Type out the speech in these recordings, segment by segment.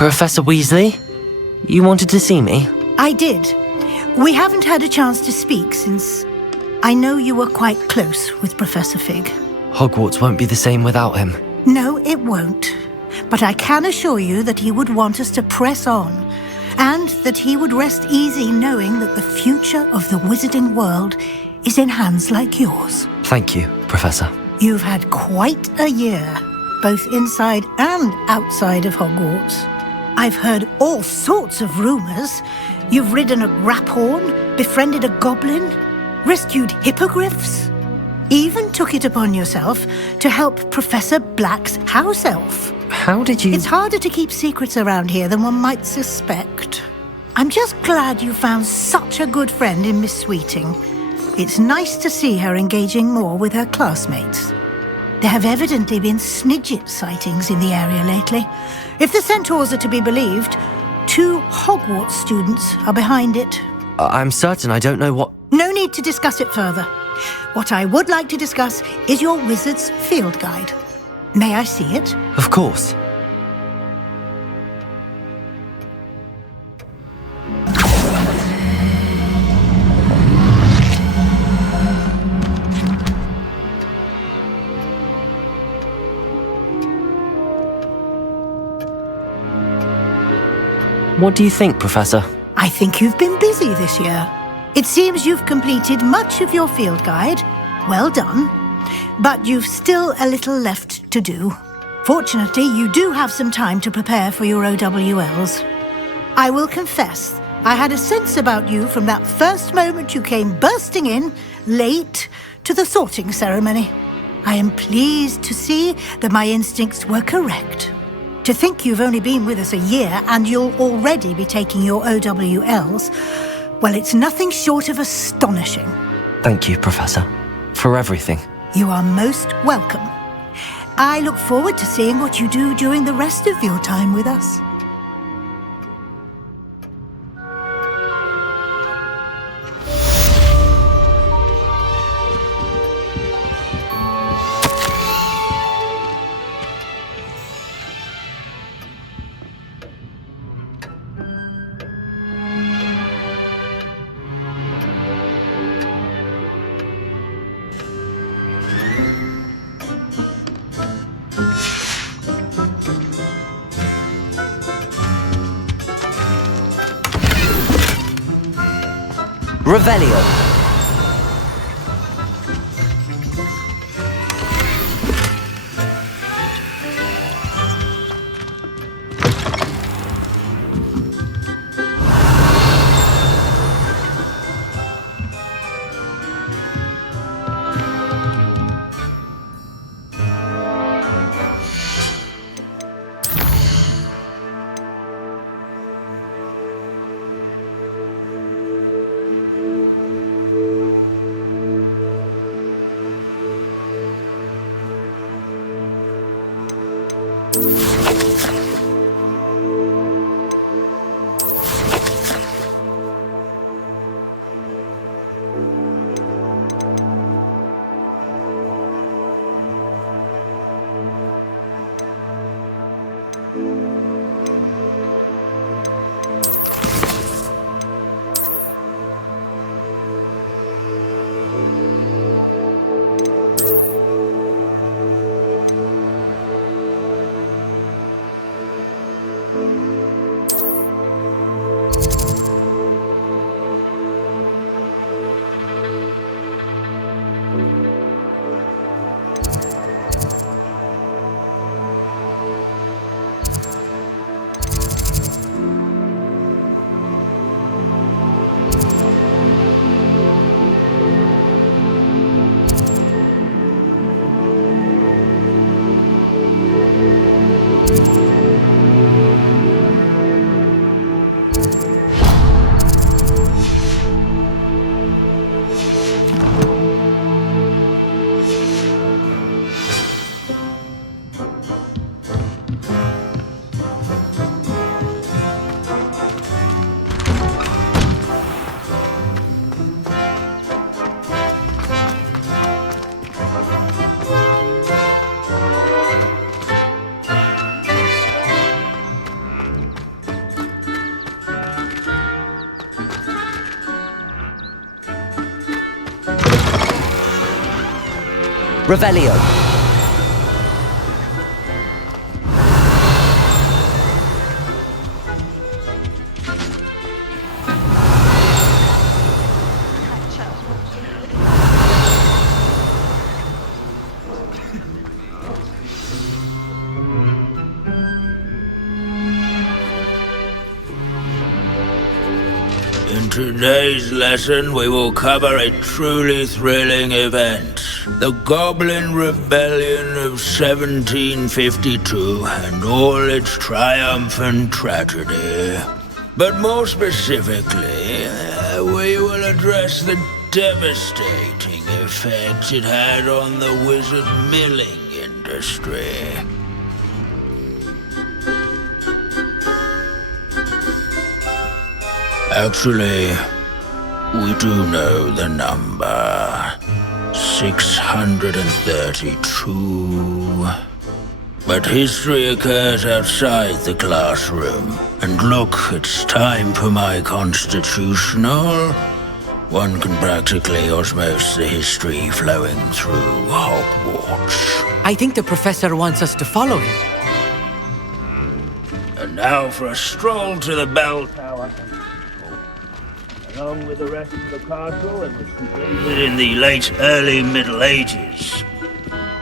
Professor Weasley? You wanted to see me? I did. We haven't had a chance to speak since I know you were quite close with Professor Fig. Hogwarts won't be the same without him. No, it won't. But I can assure you that he would want us to press on, and that he would rest easy knowing that the future of the wizarding world is in hands like yours. Thank you, Professor. You've had quite a year, both inside and outside of Hogwarts. I've heard all sorts of rumors. You've ridden a graphorn, befriended a goblin, rescued hippogriffs, even took it upon yourself to help Professor Black's house elf. How did you... It's harder to keep secrets around here than one might suspect. I'm just glad you found such a good friend in Miss Sweeting. It's nice to see her engaging more with her classmates. There have evidently been Snidget sightings in the area lately. If the centaurs are to be believed, 2 Hogwarts students are behind it. I'm certain I don't know what... No need to discuss it further. What I would like to discuss is your wizard's field guide. May I see it? Of course. What do you think, Professor? I think you've been busy this year. It seems you've completed much of your field guide. Well done. But you've still a little left to do. Fortunately, you do have some time to prepare for your OWLs. I will confess, I had a sense about you from that first moment you came bursting in, late, to the sorting ceremony. I am pleased to see that my instincts were correct. To think you've only been with us a year and you'll already be taking your OWLs, well, it's nothing short of astonishing. Thank you, Professor, for everything. You are most welcome. I look forward to seeing what you do during the rest of your time with us. Revelio. Revelio. In today's lesson, we will cover a truly thrilling event. The Goblin Rebellion of 1752 and all its triumphant tragedy. But more specifically, we will address the devastating effect it had on the wizard milling industry. Actually, we do know the number. 632. But history occurs outside the classroom. And look, it's time for my constitutional. One can practically osmose the history flowing through Hogwarts. I think the professor wants us to follow him. And now for a stroll to the bell tower. Along with the rest of the castle, it was completed in the late early Middle Ages.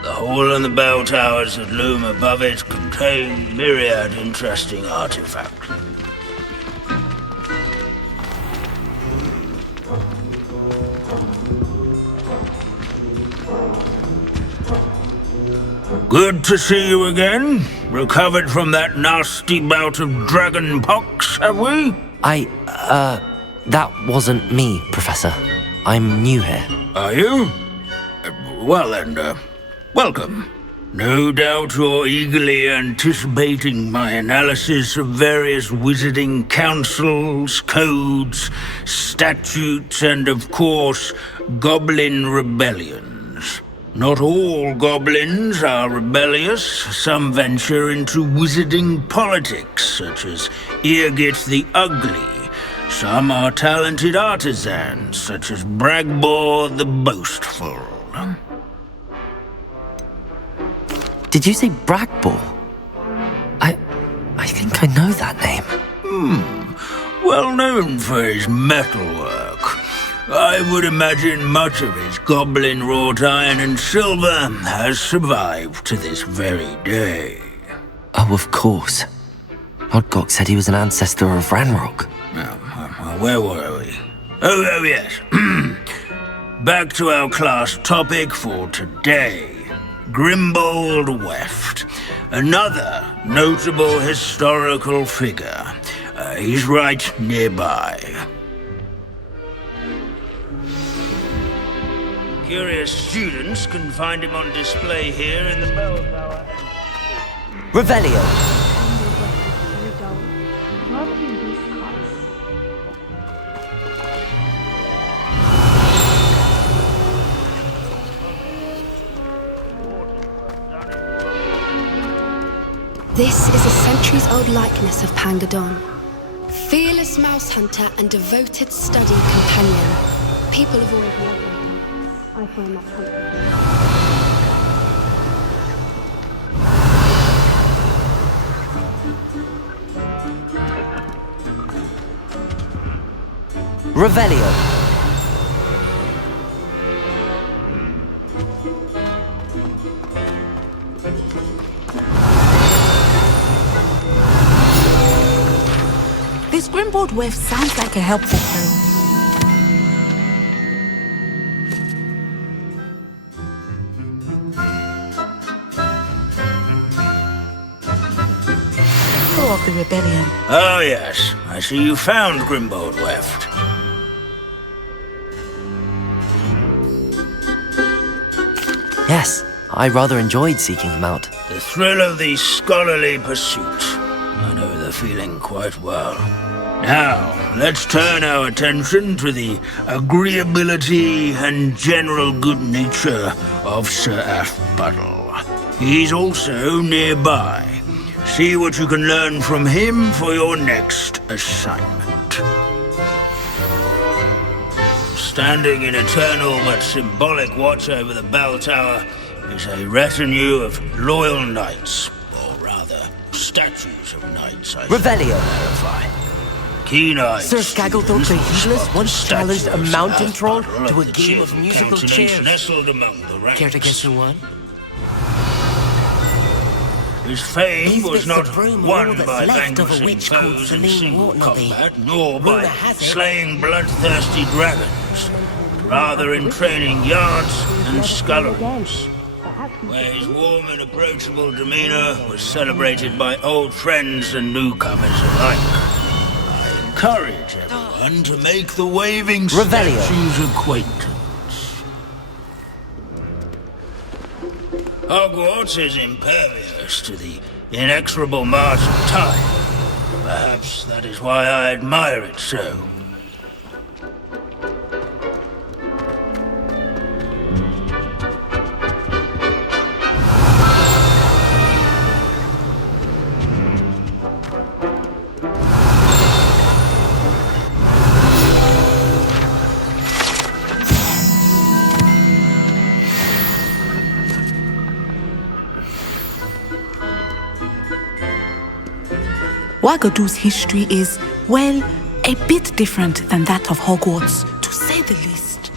The hall and the bell towers that loom above it contain myriad interesting artifacts. Good to see you again. Recovered from that nasty bout of dragon pox, have we? That wasn't me, Professor. I'm new here. Are you? Well then, welcome. No doubt you're eagerly anticipating my analysis of various wizarding councils, codes, statutes, and of course, goblin rebellions. Not all goblins are rebellious. Some venture into wizarding politics, such as Eargit the Ugly. Some are talented artisans, such as Bragbor the Boastful. Did you say Bragbor? I think I know that name. Well known for his metalwork. I would imagine much of his goblin-wrought iron and silver has survived to this very day. Oh, of course. Odgok said he was an ancestor of Ranrock. Where were we? Oh yes. Back to our class topic for today. Grimbold Weft. Another notable historical figure. He's right nearby. Curious students can find him on display here in the bell tower. Revelio. This is a centuries-old likeness of Pangadon. Fearless mouse hunter and devoted study companion. People have always loved him. I find that Revelio. This Grimboard whiff sounds like a helpful clue. Of the rebellion. Oh, yes. I see you found Grimbold Weft. Yes, I rather enjoyed seeking him out. The thrill of the scholarly pursuit. I know the feeling quite well. Now, let's turn our attention to the agreeability and general good nature of Sir Aphbuttle. He's also nearby. See what you can learn from him for your next assignment. Standing in eternal but symbolic watch over the bell tower is a retinue of loyal knights, or rather, statues of knights, I should Revelio. clarify. Keen-eyed Sir Scagglethorpe the students Heedless spot once the statue challenged a of Sir mountain troll Aphbuttle to a the game of cheerful musical countenance chairs. nestled among the ranks. Care to guess who won? His fame These was bits not of broom are all won that's by left of a vanquishing witch called foes in Celine single Watnabe. combat, nor Rumour by has it- slaying bloodthirsty dragons, rather in training yards and sculleries, where his warm and approachable demeanor was celebrated by old friends and newcomers alike. I encourage everyone to make the waving Revelio. statue's acquaintance. Hogwarts is impervious to the inexorable march of time. Perhaps that is why I admire it so. Wagadu's history is, well, a bit different than that of Hogwarts, to say the least.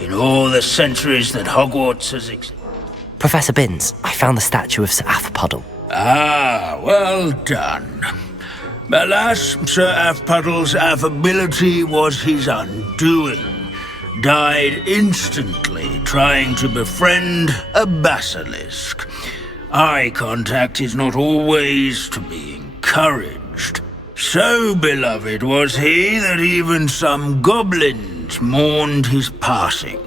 In all the centuries that Hogwarts has existed. Professor Binns, I found the statue of Sir Aphbuttle. Ah, well done. Alas, Sir Aphbuttle's affability was his undoing. Died instantly trying to befriend a basilisk. Eye contact is not always to be encouraged. So beloved was he that even some goblins mourned his passing.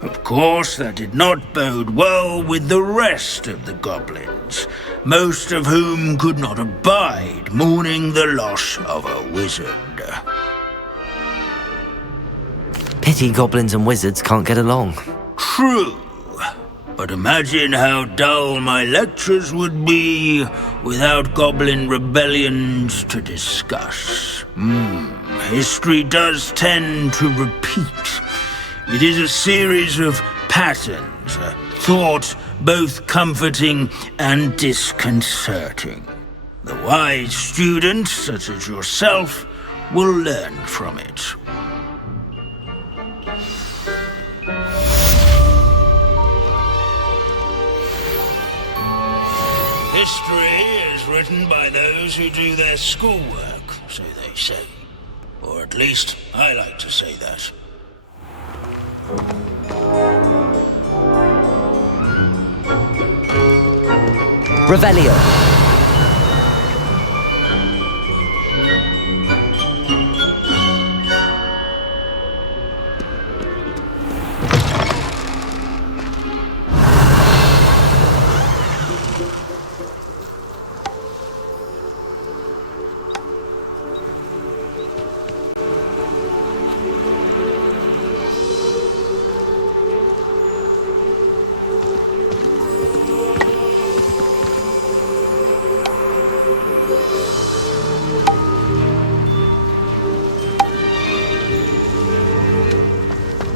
Of course, that did not bode well with the rest of the goblins, most of whom could not abide mourning the loss of a wizard. Pity goblins and wizards can't get along. True. But imagine how dull my lectures would be without goblin rebellions to discuss. History does tend to repeat. It is a series of patterns, a thought both comforting and disconcerting. The wise student, such as yourself, will learn from it. History is written by those who do their schoolwork, so they say. Or at least, I like to say that. Revelio.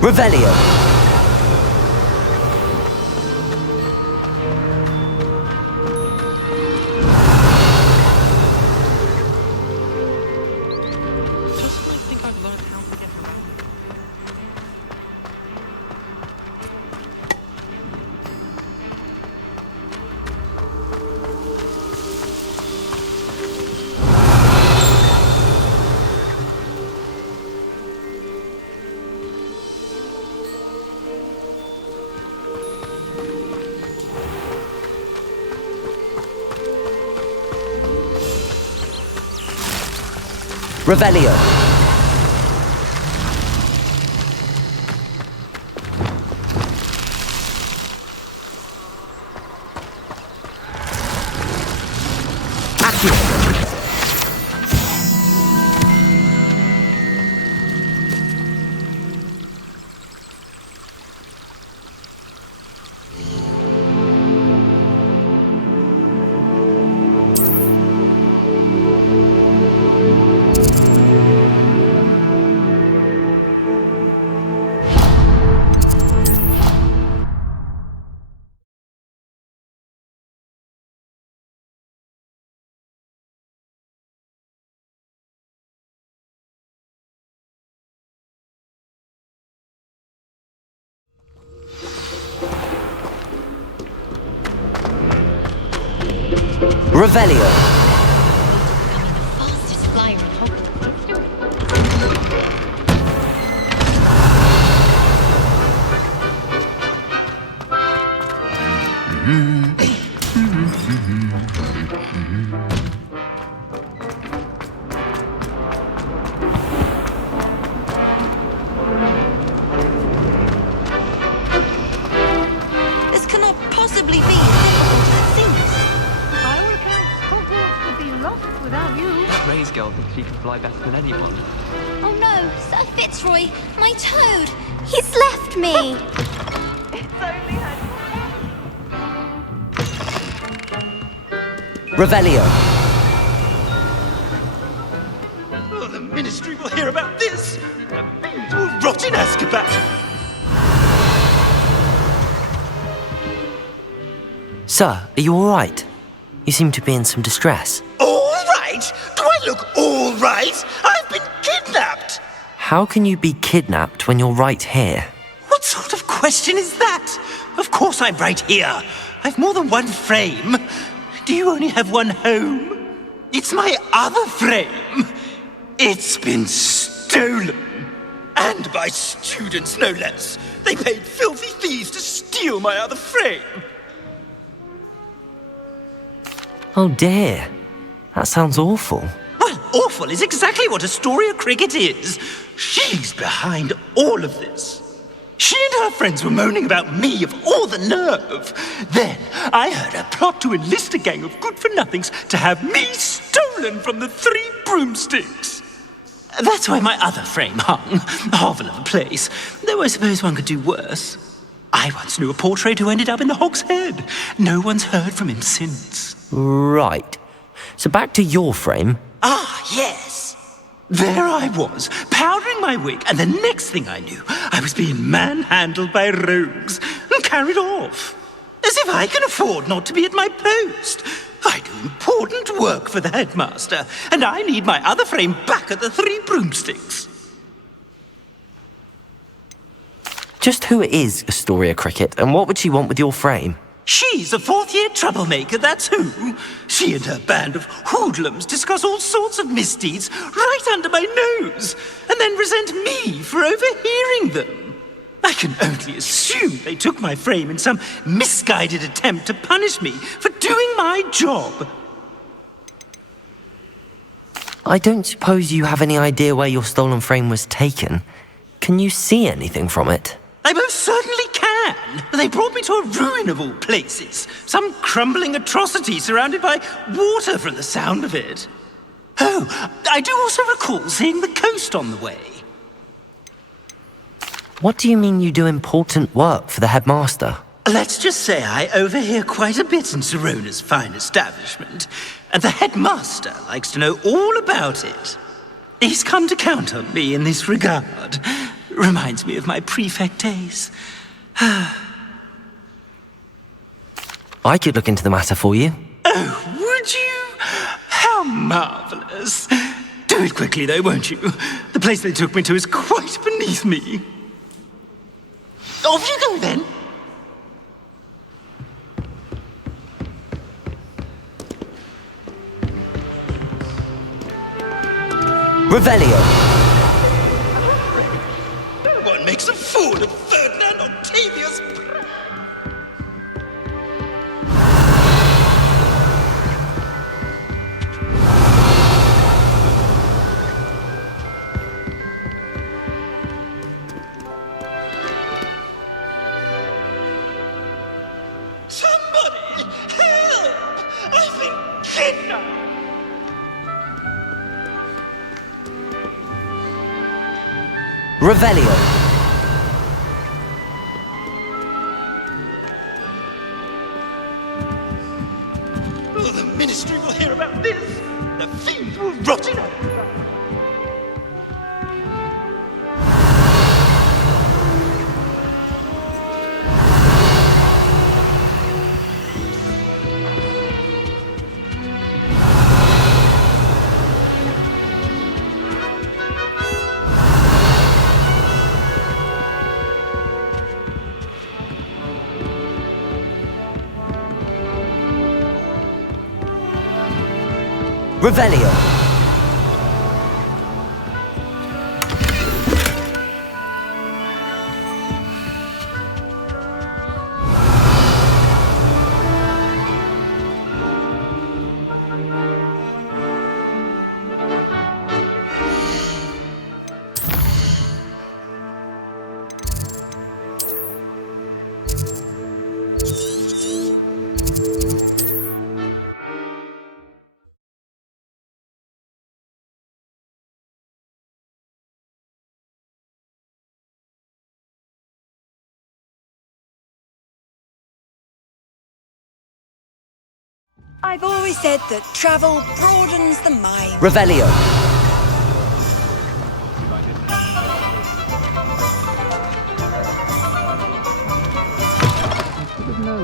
Revelio. Revelio. Accio. Revelio. Fastest flyer in Hogwarts history. This cannot possibly be as difficult as it seems. By all accounts, Hogwarts would be lost without you. Ray's girl thinks she can fly better than anyone. Oh no, Sir Fitzroy, my toad! He's left me! Revelio. Oh, the Ministry will hear about this. The fiends will rot in Azkaban. Sir, are you all right? You seem to be in some distress. All right? Do I look all right? I've been kidnapped. How can you be kidnapped when you're right here? What sort of question is that? Of course I'm right here. I've more than one frame. Do you only have one home? It's my other frame. It's been stolen. And by students, no less. They paid filthy thieves to steal my other frame. Oh dear. That sounds awful. Well, awful is exactly what Astoria Cricket is. She's behind all of this. She and her friends were moaning about me of all the nerve. Then I heard her plot to enlist a gang of good-for-nothings to have me stolen from the Three Broomsticks. That's where my other frame hung. A hovel of a place, though I suppose one could do worse. I once knew a portrait who ended up in the Hog's Head. No one's heard from him since. Right. So back to your frame. Ah, yes. There I was, powdering my wig, and the next thing I knew, I was being manhandled by rogues and carried off. As if I can afford not to be at my post. I do important work for the headmaster, and I need my other frame back at the Three Broomsticks. Just who is Astoria Cricket, and what would she want with your frame? She's a fourth-year troublemaker, that's who. She and her band of hoodlums discuss all sorts of misdeeds right under my nose, and then resent me for overhearing them. I can only assume they took my frame in some misguided attempt to punish me for doing my job. I don't suppose you have any idea where your stolen frame was taken. Can you see anything from it? I most certainly can. They brought me to a ruin of all places. Some crumbling atrocity surrounded by water from the sound of it. Oh, I do also recall seeing the coast on the way. What do you mean you do important work for the headmaster? Let's just say I overhear quite a bit in Sirona's fine establishment, and the headmaster likes to know all about it. He's come to count on me in this regard. Reminds me of my prefect days. I could look into the matter for you. Oh, would you? How marvelous. Do it quickly, though, won't you? The place they took me to is quite beneath me. Off you go, then. Revelio. One makes a fool of Ferdinand Octavius. Revelio. Oh, the Ministry will hear about this! The fiends will rot in it! Revelio. I've always said that travel broadens the mind. Revelio.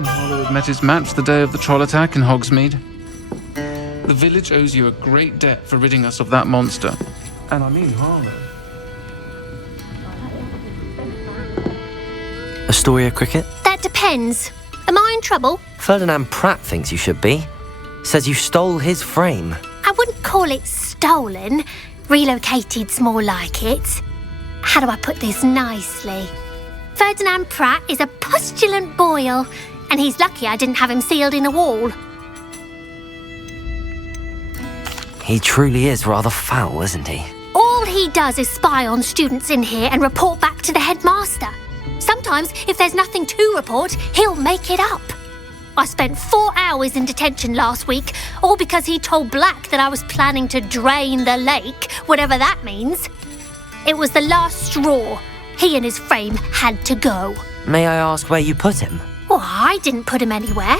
Harlow had met his match the day of the troll attack in Hogsmeade. The village owes you a great debt for ridding us of that monster. And I mean Harlow. Astoria Cricket? That depends. Am I in trouble? Ferdinand Pratt thinks you should be. Says you stole his frame. I wouldn't call it stolen. Relocated's more like it. How do I put this nicely? Ferdinand Pratt is a postulant boil, and he's lucky I didn't have him sealed in a wall. He truly is rather foul, isn't he? All he does is spy on students in here and report back to the headmaster. Sometimes, if there's nothing to report, he'll make it up. I spent 4 hours in detention last week, all because he told Black that I was planning to drain the lake, whatever that means. It was the last straw. He and his frame had to go. May I ask where you put him? Well, I didn't put him anywhere.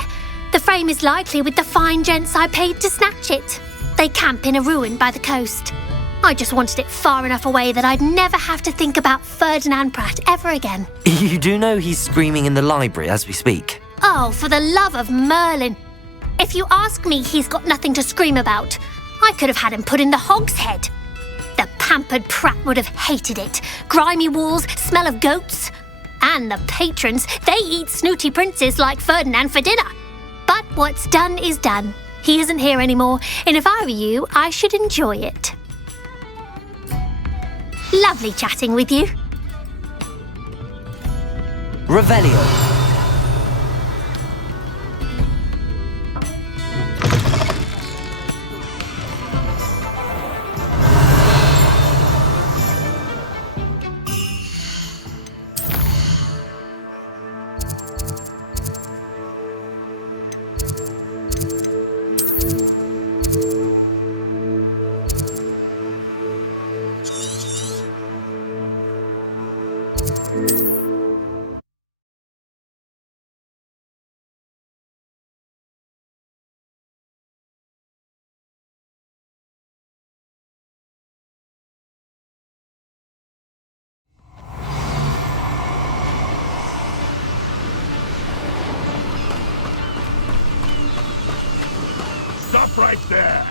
The frame is likely with the fine gents I paid to snatch it. They camp in a ruin by the coast. I just wanted it far enough away that I'd never have to think about Ferdinand Pratt ever again. You do know he's screaming in the library as we speak. Oh, for the love of Merlin. If you ask me, he's got nothing to scream about. I could have had him put in the hogshead. The pampered Pratt would have hated it. Grimy walls, smell of goats. And the patrons, they eat snooty princes like Ferdinand for dinner. But what's done is done. He isn't here anymore, and if I were you, I should enjoy it. Lovely chatting with you. Revelio. Stop right there!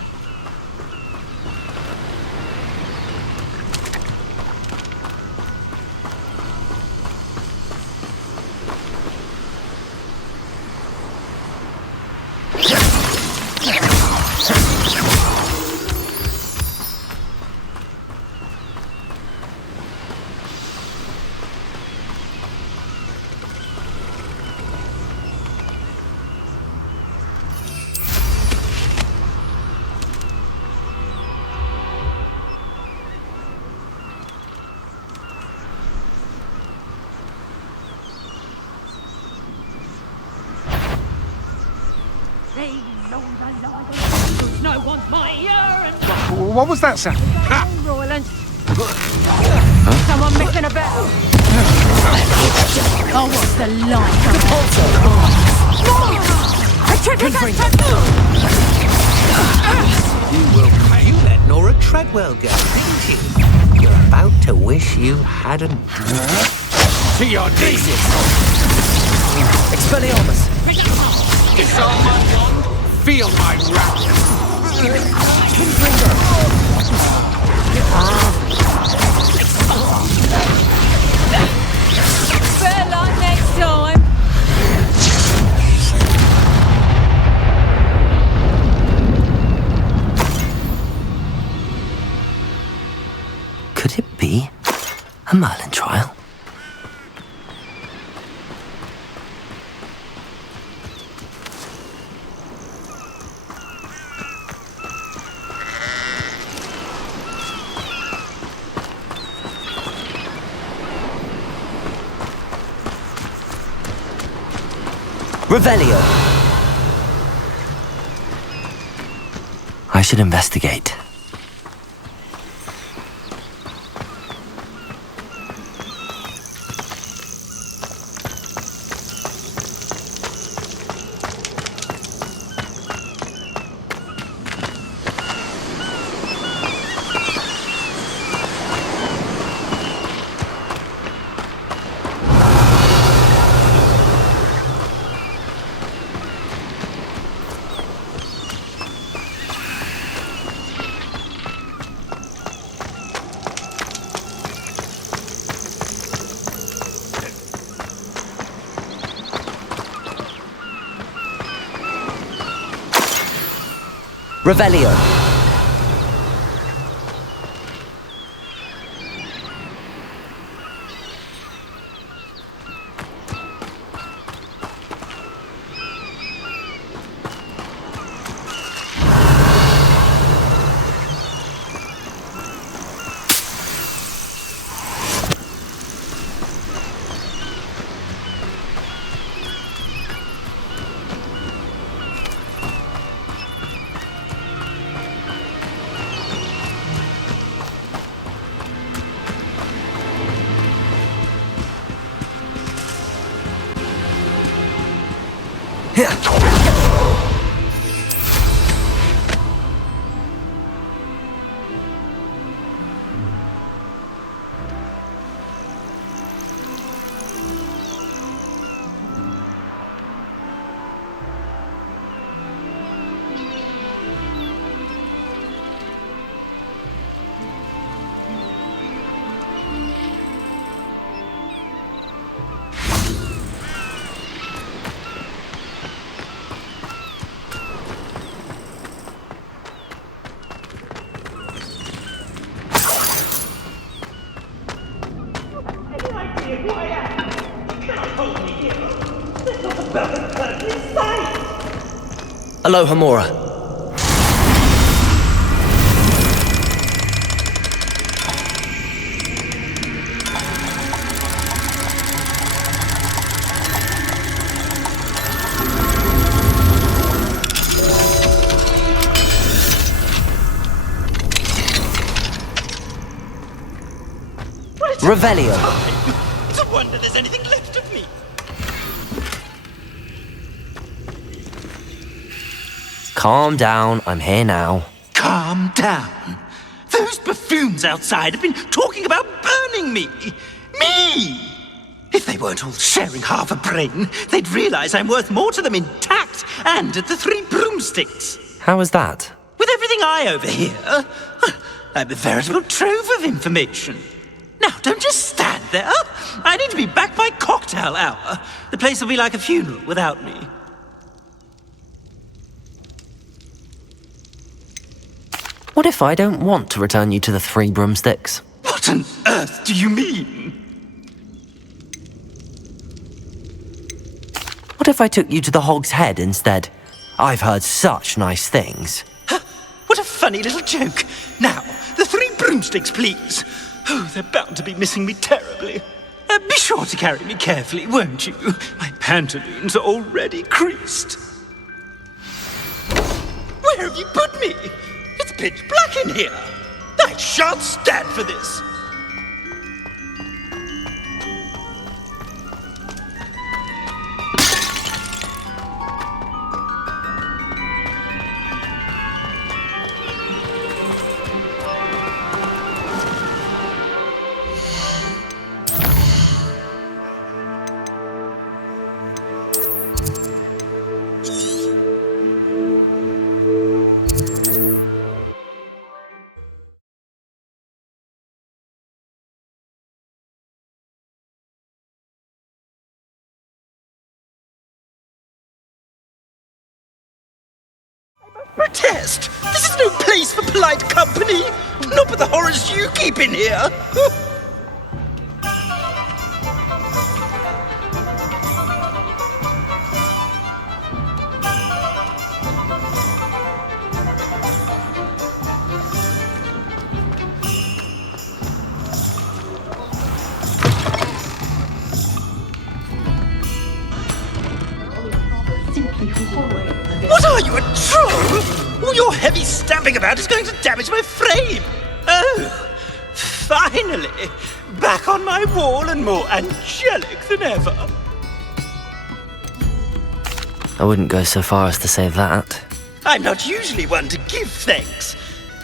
What was that sound? Ha! Royland. Someone messing about. Oh, what's the light? You let Nora Treadwell go, didn't you? You're about to wish you hadn't. To your knees! Expelliarmus! Disarm my wand, feel my wrath! Better luck next time. Could it be a Merlin trial? Revelio! I should investigate. Revelio. Aloha Mora. Revelio. It's a wonder there's anything left of me. Calm down, I'm here now. Calm down. Those buffoons outside have been talking about burning me. Me! If they weren't all sharing half a brain, they'd realize I'm worth more to them intact and at the Three Broomsticks. How was that? With everything I overhear, I'm a veritable trove of information. Now, don't just stand there. I need to be back by cocktail hour. The place will be like a funeral without me. What if I don't want to return you to the Three Broomsticks? What on earth do you mean? What if I took you to the Hog's Head instead? I've heard such nice things. What a funny little joke. Now, the Three Broomsticks, please. Oh, they're bound to be missing me terribly. Be sure to carry me carefully, won't you? My pantaloons are already creased. Where have you put me? It's pitch black in here. I shan't stand for this! Protest! This is no place for polite company! Not with the horrors you keep in here! What are you, a troll? All your heavy stamping about is going to damage my frame! Oh, finally! Back on my wall and more angelic than ever. I wouldn't go so far as to say that. I'm not usually one to give thanks.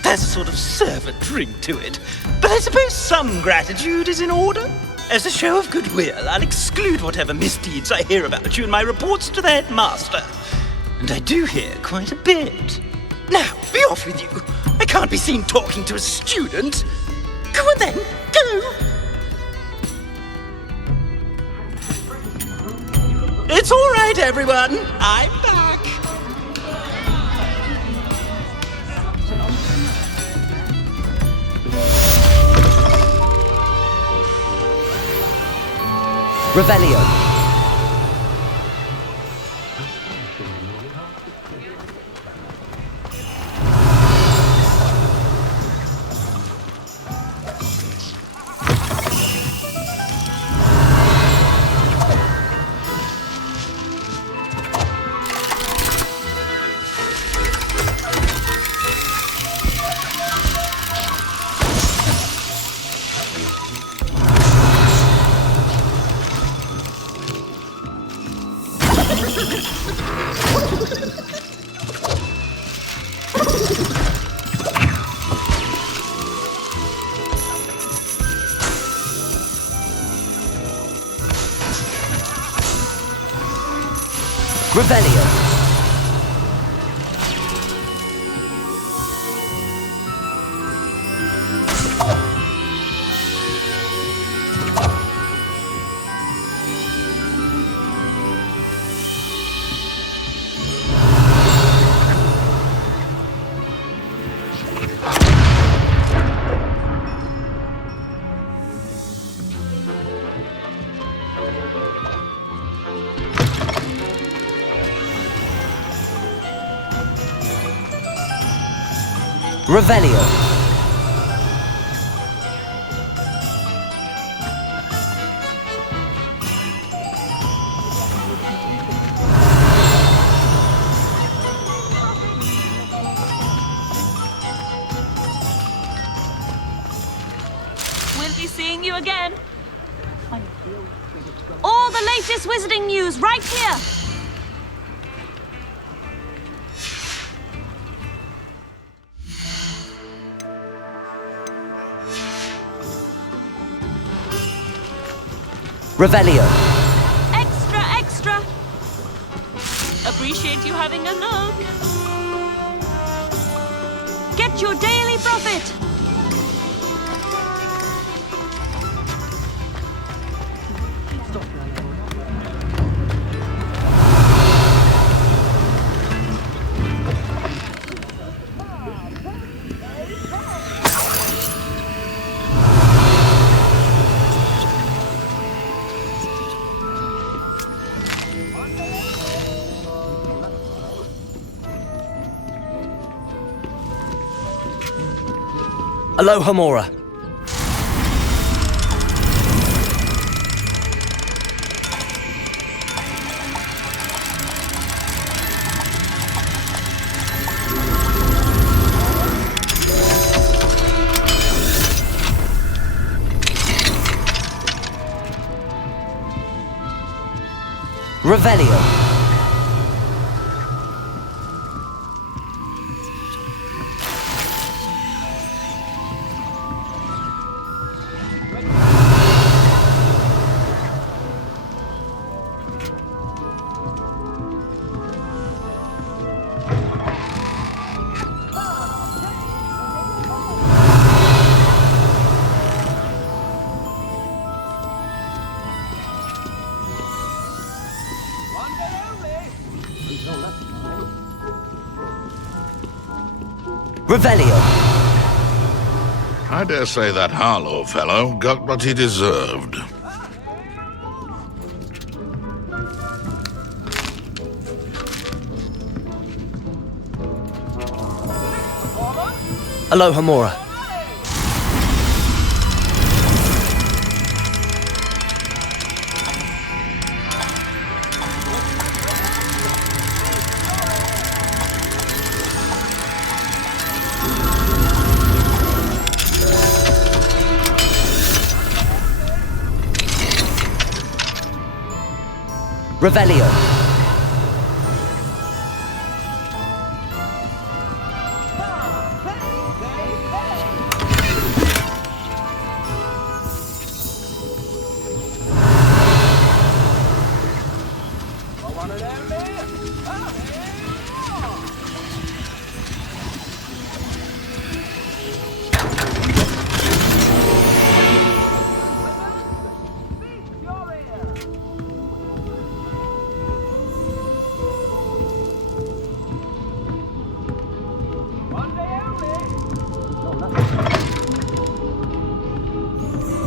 There's a sort of servant ring to it. But I suppose some gratitude is in order. As a show of goodwill, I'll exclude whatever misdeeds I hear about you in my reports to the headmaster. And I do hear quite a bit. Now, be off with you. I can't be seen talking to a student. Go on then, go! It's all right, everyone. I'm back. Revelio. Revelio. Revelio. We'll be seeing you again. All the latest wizarding news right here. Revelio. Extra, extra. Appreciate you having a look. Get your daily profit. Aloha Mora. Revelio. Revelio. I dare say that Harlow fellow got what he deserved. Aloha Mora. Revelio.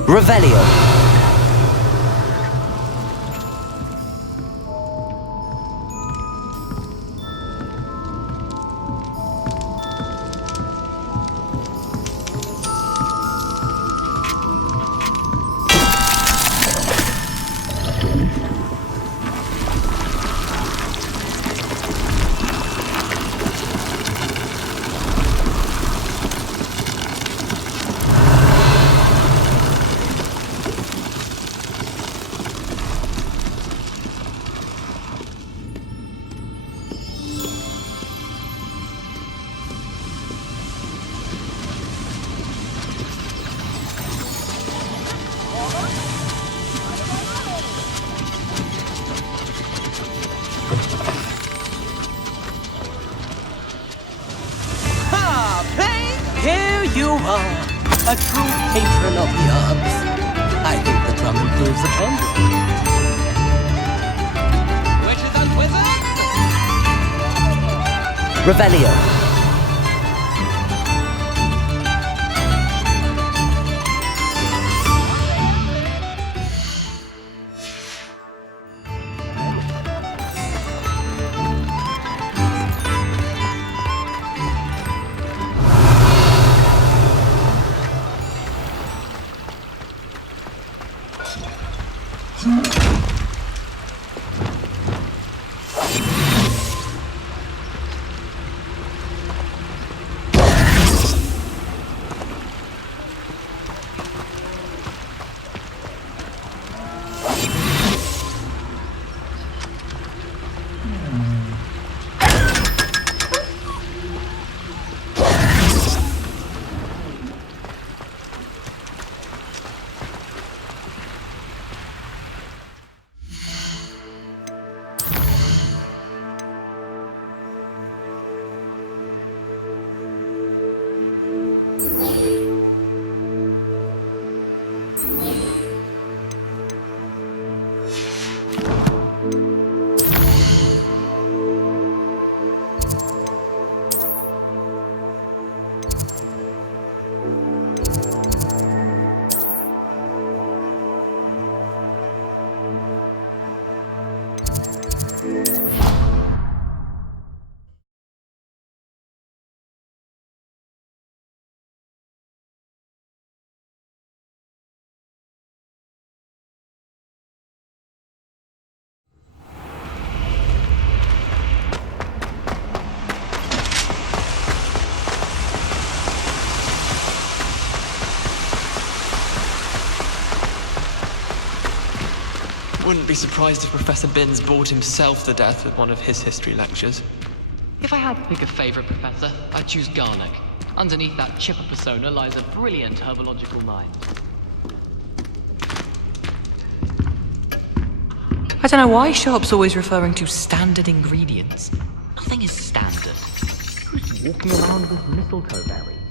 Revelio. Here you are, a true patron of the herbs. I think the drum improves the conjuring. Witches and wizards? Revelio. wouldn't be surprised if Professor Binns bored himself to death with one of his history lectures. If I had to pick a favourite professor, I'd choose Garnock. Underneath that chipper persona lies a brilliant herbological mind. I don't know why Sharp's always referring to standard ingredients. Nothing is standard. Who's walking around with mistletoe berries?